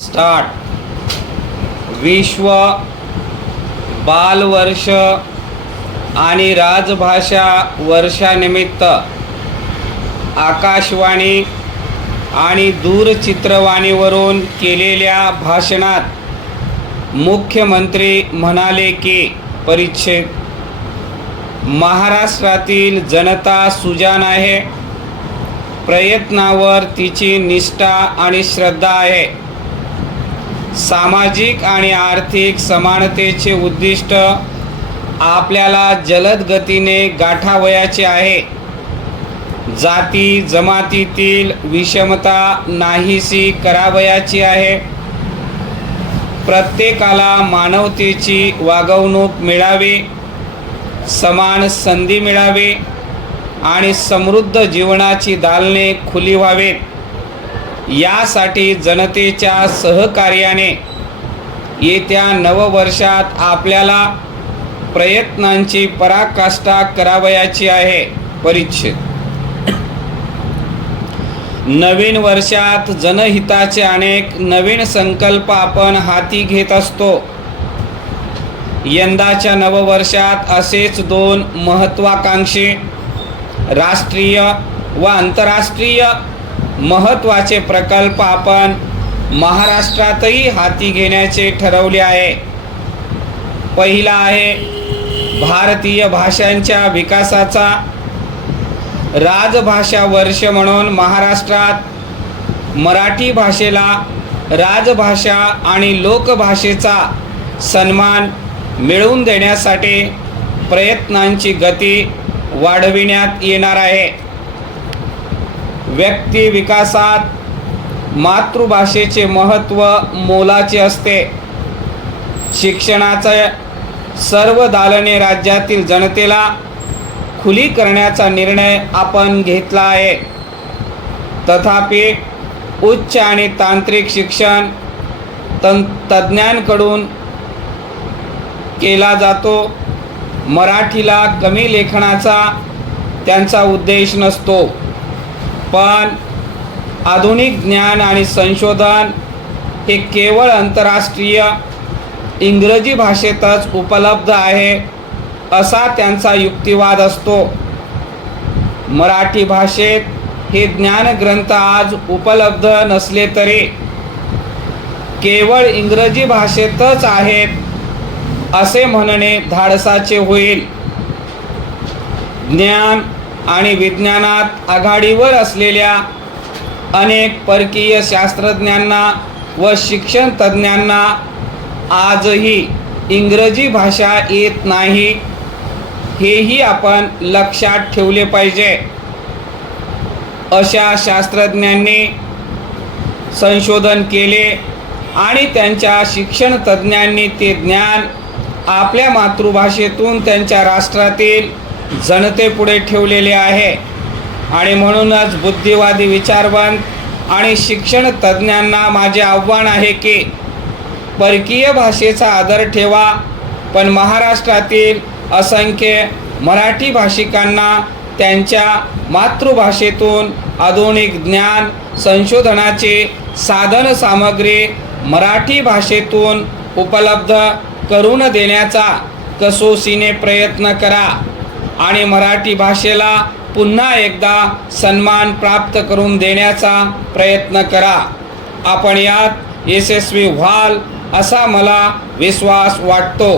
Start. विश्व बालवर्ष आणि राजभाषा वर्षानिमित्त आकाशवाणी आणि दूरचित्रवाणीवरून केलेल्या भाषणात मुख्यमंत्री म्हणाले की परिच्छेद महाराष्ट्रातील जनता सुजाण आहे, प्रयत्नावर तिची निष्ठा आणि श्रद्धा आहे। सामाजिक आणि आर्थिक समानतेचे उद्दिष्ट आपल्याला जलद गतीने गाठावयाचे आहे। जाती जमातीतील विषमता नाहीशी करावयाची आहे। प्रत्येकाला मानवतेची वागणूक मिळावी, समान संधी मिळावी आणि समृद्ध जीवनाची दालने खुली व्हावीत, यासाठी जनतेच्या सहकार्याने येत्या नववर्षात आपल्याला प्रयत्नांची पराकाष्ठा करावयाची आहे। परिच्छेद नवीन वर्षात जनहिताचे अनेक नवीन संकल्प आपण हाती घेत असतो। यंदाच्या नववर्षात असेच दोन महत्त्वाकांक्षी राष्ट्रीय व आंतरराष्ट्रीय महत्त्वाचे प्रकल्प आपण महाराष्ट्रातही हाती घेण्याचे ठरवले आहे। पहिला आहे भारतीय भाषांच्या विकासाचा राजभाषा वर्ष म्हणून महाराष्ट्रात मराठी भाषेला राजभाषा आणि लोकभाषेचा सन्मान मिळवून देण्यासाठी प्रयत्नांची गती वाढविण्यात येणार आहे। व्यक्ती विकासात मातृभाषेचे महत्त्व मोलाचे असते। शिक्षणाच्या सर्व दालने राज्यातील जनतेला खुली करण्याचा निर्णय आपण घेतला आहे। तथापि उच्च आणि तांत्रिक शिक्षण तज्ज्ञांकडून केला जातो। मराठीला कमी लेखनाचा त्यांचा उद्देश नसतो, पण आधुनिक ज्ञान आणि संशोधन हे केवळ आंतरराष्ट्रीय इंग्रजी भाषेतच उपलब्ध आहे असा त्यांचा युक्तिवाद असतो। मराठी भाषेत हे ज्ञानग्रंथ आज उपलब्ध नसले तरी केवळ इंग्रजी भाषेतच आहेत असे म्हणणे धाडसाचे होईल। ज्ञान आणि विज्ञानात आघाडीवर असलेल्या अनेक परकीय शास्त्रज्ञांना व शिक्षण तज्ज्ञांना आजही इंग्रजी भाषा येत नाही, हेही आपण लक्षात ठेवले पाहिजे। अशा शास्त्रज्ञांनी संशोधन केले आणि त्यांच्या शिक्षण तज्ज्ञांनी ते ज्ञान आपल्या मातृभाषेतून त्यांच्या राष्ट्रातील जनतेपुढे ठेवलेले आहे। आणि म्हणूनच बुद्धिवादी विचारवंत आणि शिक्षण तज्ज्ञांना माझे आव्हान आहे की परकीय भाषेचा आदर ठेवा, पण महाराष्ट्रातील असंख्य मराठी भाषिकांना त्यांच्या मातृभाषेतून आधुनिक ज्ञान संशोधनाचे साधन सामग्री मराठी भाषेतून उपलब्ध करून देण्याचा कसोशीने प्रयत्न करा आणि मराठी भाषेला पुन्हा एकदा सन्मान प्राप्त करून देण्याचा प्रयत्न करा। आपण यात यशस्वी व्हाल असा मला विश्वास वाटतो।